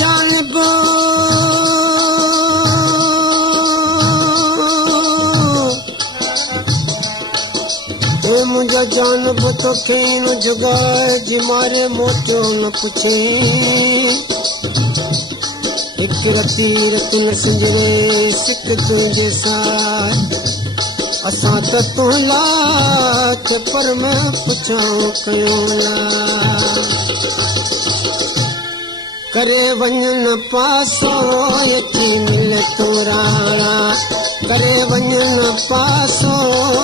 जानब मुझा जानब तो खेन जुगाए जी मारे मोटो न पुछे एक रती रतुन संजरे सिक तुझे साथ असां त तूं लाथ पर मैं पुछां कयो करे वञण पासो यकी मिले तोराणा करे वञण पासो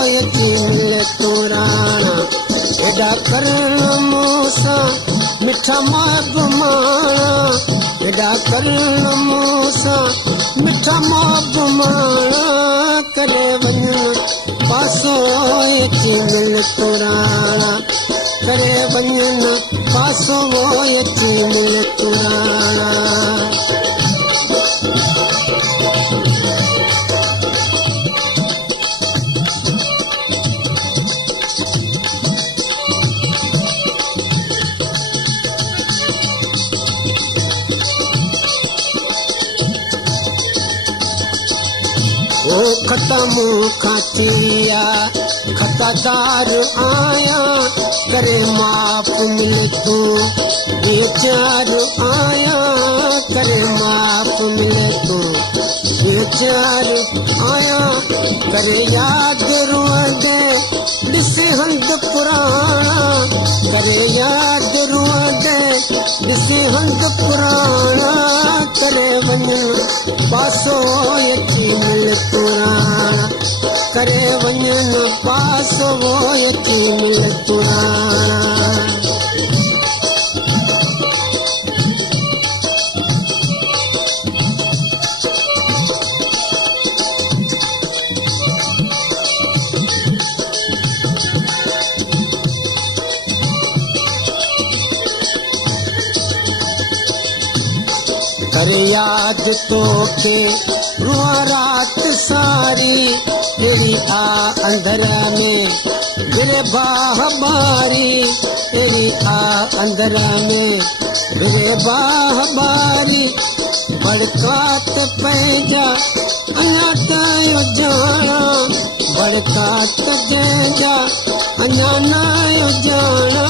यकी मिले तोराणा एॾा करण मूंसां मिठा माप माणा एॾा करण मूंसां मिठा माप माणा करे वञण पासो यकी मिले तोराणा करे वञण पासो यकी मिले तोराणा ओ खत्म खाचिया खतादार आया करे माप मिले तू बेचार आया करे माप मिले तू बेचार आया करे याद रुआंदे ॾिसे हंध पुराणा करे याद रुआंदे ॾिसे हंध पुराणा करे वञण पासो यकी मिले तोराणा करे वञण पासो यकी मिले तोराणा करे याद तो के रुआ रात सारी तेरी आ अंदर में गिरे बाह बारी तेरी आ अंदर में गिरे बाह बारी बड़कात पैजा अञा तायो जाना बड़कात गैजा अञा नायो जाना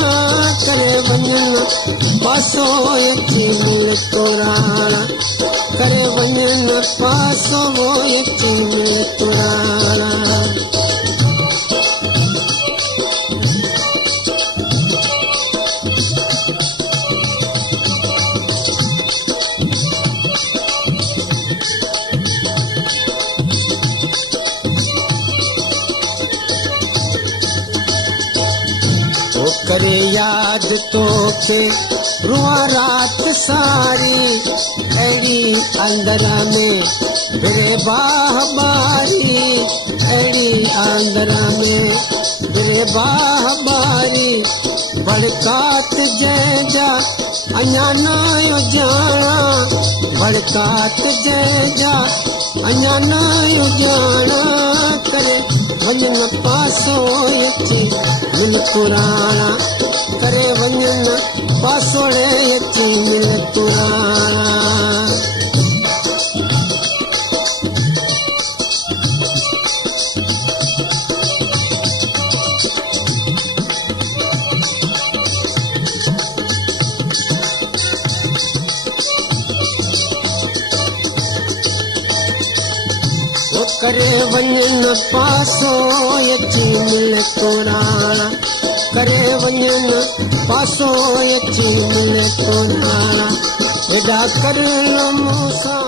करे वञण पासो यकी मिले तोराणा करे वञण पासो यकी मिले तोराणा करे याद तो के रुआ रात सारी अड़ी अंदर में गिरे बाह बारी अड़ी अंदर में गिरे बाह बारी बड़कात जैजा अञा नायो जाना बड़कात जैजा अञा नायो जाना करे वञण पासो यकी मिले तोराणा करे वञण पासो यकी मिले तोराणा करे वञण पासो यकी मिले तोराणा करे वञण पासो यकी मिले तोराणा एॾा करण मूंसां